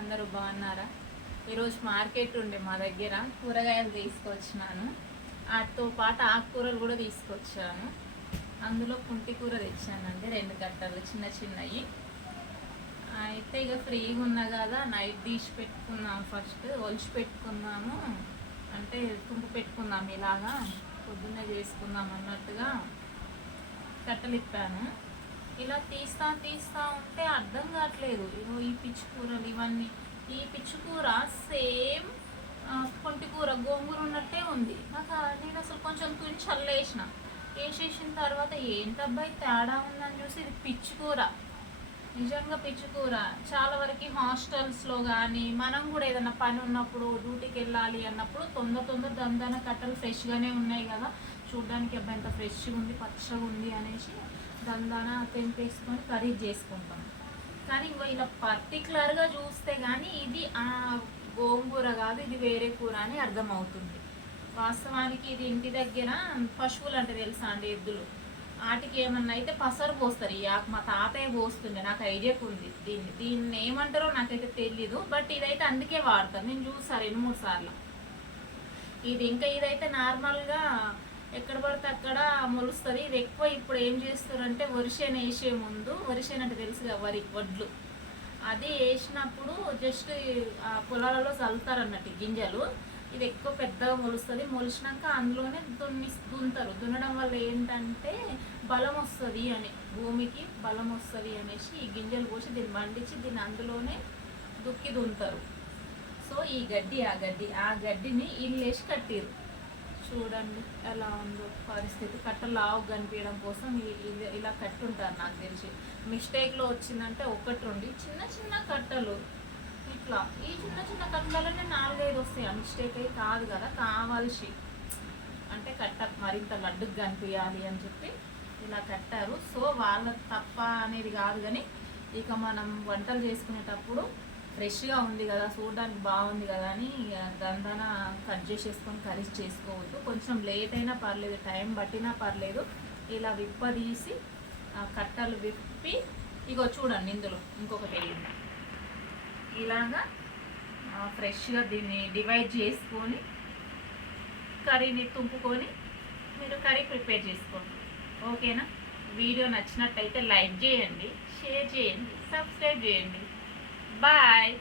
అందరూ బాగున్నారా? ఈరోజు మార్కెట్ ఉండే మా దగ్గర కూరగాయలు తీసుకొచ్చినాను. వాటితో పాటు ఆకుకూరలు కూడా తీసుకొచ్చాను. అందులో పుంటి కూర తెచ్చానండి, 2 కట్టలు చిన్న చిన్నవి. అయితే ఇక ఫ్రీగా ఉన్నా కదా, నైట్ తీసి పెట్టుకున్నాము. ఫస్ట్ ఒలిచి పెట్టుకున్నాము, అంటే తుంపు పెట్టుకుందాం, ఇలాగా పొద్దున్నే చేసుకుందాం అన్నట్టుగా కట్టలు ఇప్పాను. ఇలా తీస్తా ఉంటే అర్థం కావట్లేదు. ఈ పిచ్చి కూరలు ఇవన్నీ, ఈ పిచ్చి కూర సేమ్ పొంటి కూర గోంగూర ఉన్నట్టే ఉంది. నేను అసలు కొంచెం తుని చల్లేసిన, వేసేసిన తర్వాత ఏంటబ్బాయి తేడా ఉందని చూసి ఇది పిచ్చి కూర, నిజంగా పిచ్చి కూర. చాలా వరకు హాస్టల్స్లో కానీ మనం కూడా ఏదైనా పని ఉన్నప్పుడు డ్యూటీకి వెళ్ళాలి అన్నప్పుడు తొందర దందన కట్టలు ఫ్రెష్గానే ఉన్నాయి కదా, చూడడానికి అబ్బాయి ఎంత ఫ్రెష్గా ఉంది, పచ్చగా ఉంది అనేసి దందాన తెంపేసుకొని కర్రీ చేసుకుంటాం. కానీ ఇలా పర్టికులర్గా చూస్తే కానీ ఇది గోంగూర కాదు, ఇది వేరే కూర అని అర్థమవుతుంది. వాస్తవానికి ఇది ఇంటి దగ్గర పశువులు అంటే తెలుసా అండి, ఎద్దులు, వాటికి ఏమన్నా అయితే పసరు పోస్తారు. ఈ ఆకు మా తాతయ్య పోస్తుండే, నాకు ఐడియాకు ఉంది. దీన్ని ఏమంటారో నాకైతే తెలీదు, బట్ ఇదైతే అందుకే వాడతారు. నేను చూసాను 2-3 సార్లు. ఇదైతే నార్మల్గా ఎక్కడ పడితే అక్కడ మొలుస్తుంది. ఇది ఎక్కువ ఇప్పుడు ఏం చేస్తారంటే వరిసేను వేసే ముందు, వరిసేను అంటే తెలుసుగా, వడ్లు, అది వేసినప్పుడు జస్ట్ పొలాలలో చల్లుతారు అన్నట్టు గింజలు. ఇది ఎక్కువ పెద్దగా మొలుస్తుంది. మొలిచినాక అందులోనే దున్నుతారు. దున్నడం వల్ల ఏంటంటే బలం వస్తుంది అని, భూమికి బలం వస్తుంది అనేసి ఈ గింజలు పోసి దీన్ని మండించి దీన్ని అందులోనే దున్నుతారు. సో ఈ గడ్డి ఆ గడ్డిని ఇల్లు వేసి కట్టిరు. చూడండి ఎలా ఉందో పరిస్థితి. కట్టలు లావు కనిపించడం కోసం ఇలా కట్టుంటారు. నాకు తెలిసి మిస్టేక్లో వచ్చిందంటే 1-2 చిన్న కట్టలు ఇట్లా, ఈ చిన్న కట్టలనే 4-5 వస్తాయి. మిస్టేక్ అయితే కాదు కదా, కావాల్సి అంటే కట్ట మరింత లడ్డుకు కనిపించాలి అని చెప్పి ఇలా కట్టారు. సో వాళ్ళ తప్ప అనేది కాదు, కానీ ఇక మనం వంటలు చేసుకునేటప్పుడు ఫ్రెష్గా ఉంది కదా, చూడడానికి బాగుంది కదా అని దందన కట్ చేసేసుకొని కర్రీ చేసుకోవద్దు. కొంచెం లేట్ అయినా పర్లేదు, టైం పట్టినా పర్లేదు, ఇలా విప్పదీసి కట్టలు విప్పి ఇగో చూడండి, ఇందులో ఇంకొకటి ఇలాగా ఫ్రెష్గా దీన్ని డివైడ్ చేసుకొని కర్రీని తుంపుకొని మీరు కర్రీ ప్రిపేర్ చేసుకోండి. ఓకేనా? వీడియో నచ్చినట్టయితే లైక్ చేయండి, షేర్ చేయండి, సబ్స్క్రైబ్ చేయండి. Bye.